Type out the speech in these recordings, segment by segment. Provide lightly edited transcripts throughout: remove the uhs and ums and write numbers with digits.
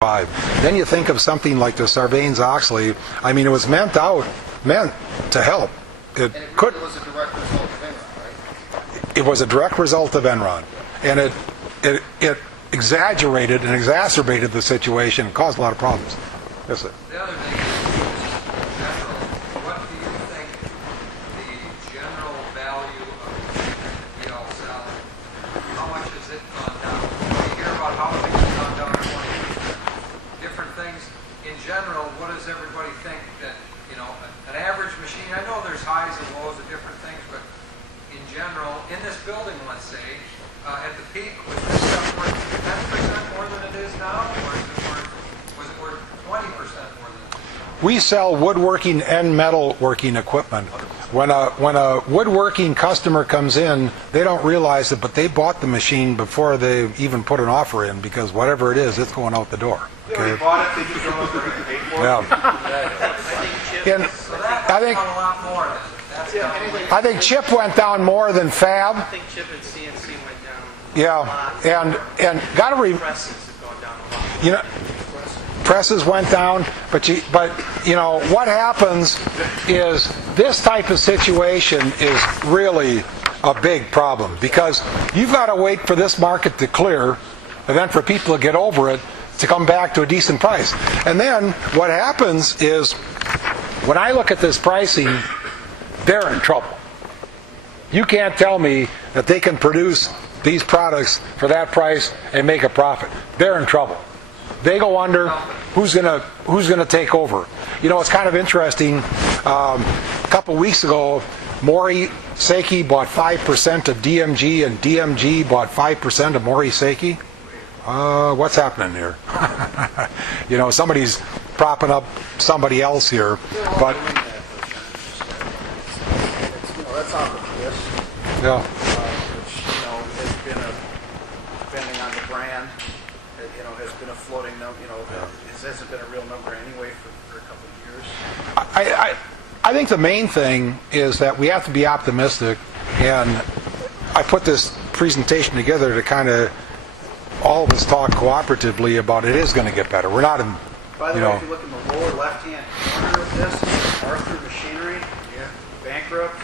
Then you think of something like the Sarbanes-Oxley. I mean, it was meant to help. And it really was a direct result of Enron, right? It was a direct result of Enron, and it exaggerated and exacerbated the situation and caused a lot of problems. Yes, sir. The other thing is general. What do you think the general value of the DL cell? How much has it gone down? We hear about how things have gone down 20%. Different things in general. What does everybody think that an average machine? I know there's highs and lows of different things, but in general, in this building, let's say, at the peak, was this stuff worth 10% more than it is now, or was it worth 20% more than it is now? We sell woodworking and metalworking equipment. When a woodworking customer comes in, they don't realize it, but they bought the machine before they even put an offer in, because whatever it is, it's going out the door. Okay? They bought it, they just don't know if they're going to pay for it. Yeah. And So that I think a lot more than that's I think chip went down more than fab. I think chip and CNC went down Yeah, a lot. and got to Presses have gone down a lot. you know, presses went down, but what happens is this type of situation is really a big problem, because you've got to wait for this market to clear and then for people to get over it to come back to a decent price. And then what happens is, when I look at this pricing, they're in trouble. You can't tell me that they can produce these products for that price and make a profit. They're in trouble. They go under. Who's gonna take over? It's kind of interesting. A couple weeks ago, Mori Seiki bought 5% of DMG, and DMG bought 5% of Mori Seiki. What's happening here? Somebody's propping up somebody else here, but That's on the list. yeah. Which has been depending on the brand, has been a floating number. It hasn't been a real number anyway for a couple of years. I think the main thing is that we have to be optimistic, and I put this presentation together to kind of all of us talk cooperatively about it is going to get better. We're not in, By the way, if you look in the lower left-hand corner of this, Arthur Machinery, bankrupt.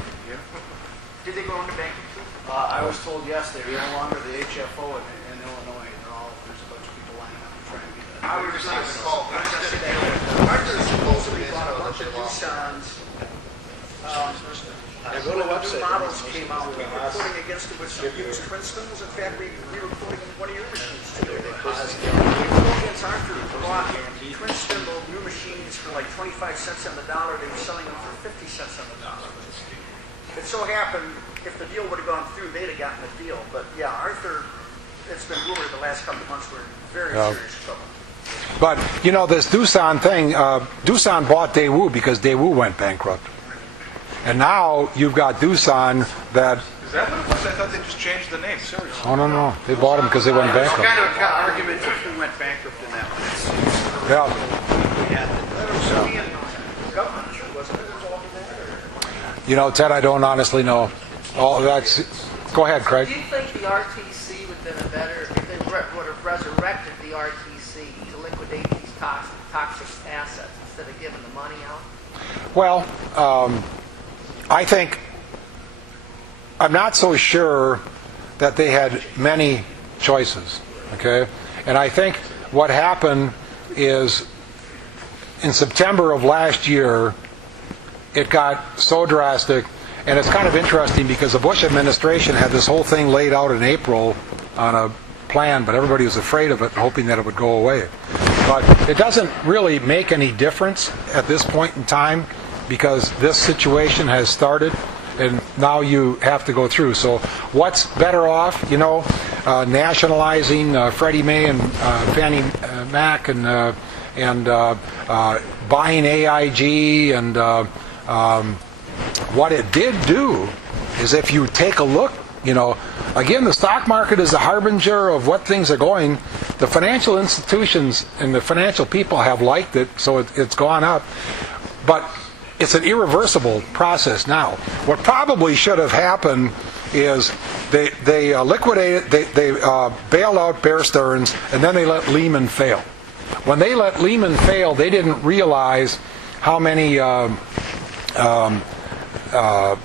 Did they go into bankruptcy? I was told yes, they're no longer the HFO in Illinois. There's a bunch of people lining up to try and get that. I would receive a call. Arthur supposedly bought a bunch of Doosan's. Go to the website. Models came out. We were quoting against it with some used Princeton's. In fact, we were quoting one of your machines too. We were against Arthur bought Princeton new machines for like 25 cents on the dollar. They were selling them for 50 cents on the dollar. It so happened, if the deal would have gone through, they'd have gotten the deal. But yeah, Arthur, it's been rumored the last couple of months we're in very serious trouble. But this Doosan thing, Doosan bought Daewoo because Daewoo went bankrupt, and now you've got Doosan that. Is that what it was? I thought they just changed the name. Seriously. Oh no, they bought them because they went There's bankrupt. kind of an argument if we went bankrupt in that one. Yeah. Government, wasn't it involved in that? Ted, I don't honestly know. Go ahead, Craig. Do you think the RTC would have been a better, if they would have resurrected the RTC to liquidate these toxic assets instead of giving the money out? Well, I think I'm not so sure that they had many choices. Okay, and I think what happened is in September of last year, it got so drastic. And it's kind of interesting because the Bush administration had this whole thing laid out in April on a plan, but everybody was afraid of it, hoping that it would go away. But it doesn't really make any difference at this point in time, because this situation has started, and now you have to go through. So what's better off? Nationalizing Freddie Mae and Fannie Mac and buying AIG and. What it did do is, if you take a look, again, the stock market is a harbinger of what things are going. The financial institutions and the financial people have liked it, so it's gone up. But it's an irreversible process now. What probably should have happened is they liquidated, they bailed out Bear Stearns, and then they let Lehman fail. when they let Lehman fail, they didn't realize how many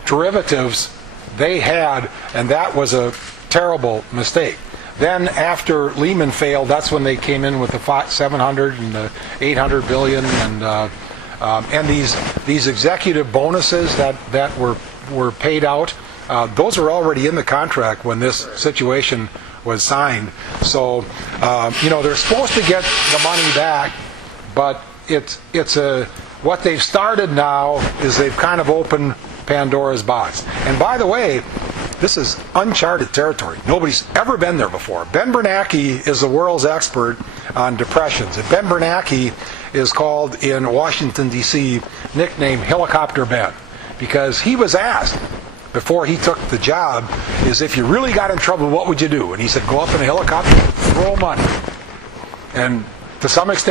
derivatives they had, and that was a terrible mistake. Then after Lehman failed, that's when they came in with the 700 and the 800 billion, and these executive bonuses that were paid out. Those were already in the contract when this situation was signed. So they're supposed to get the money back, but what they've started now is they've kind of opened Pandora's box. And by the way, this is uncharted territory. Nobody's ever been there before. Ben Bernanke is the world's expert on depressions. And Ben Bernanke is called in Washington, D.C., nicknamed Helicopter Ben, because he was asked before he took the job, is if you really got in trouble, what would you do? And he said, go up in a helicopter, throw money. And to some extent,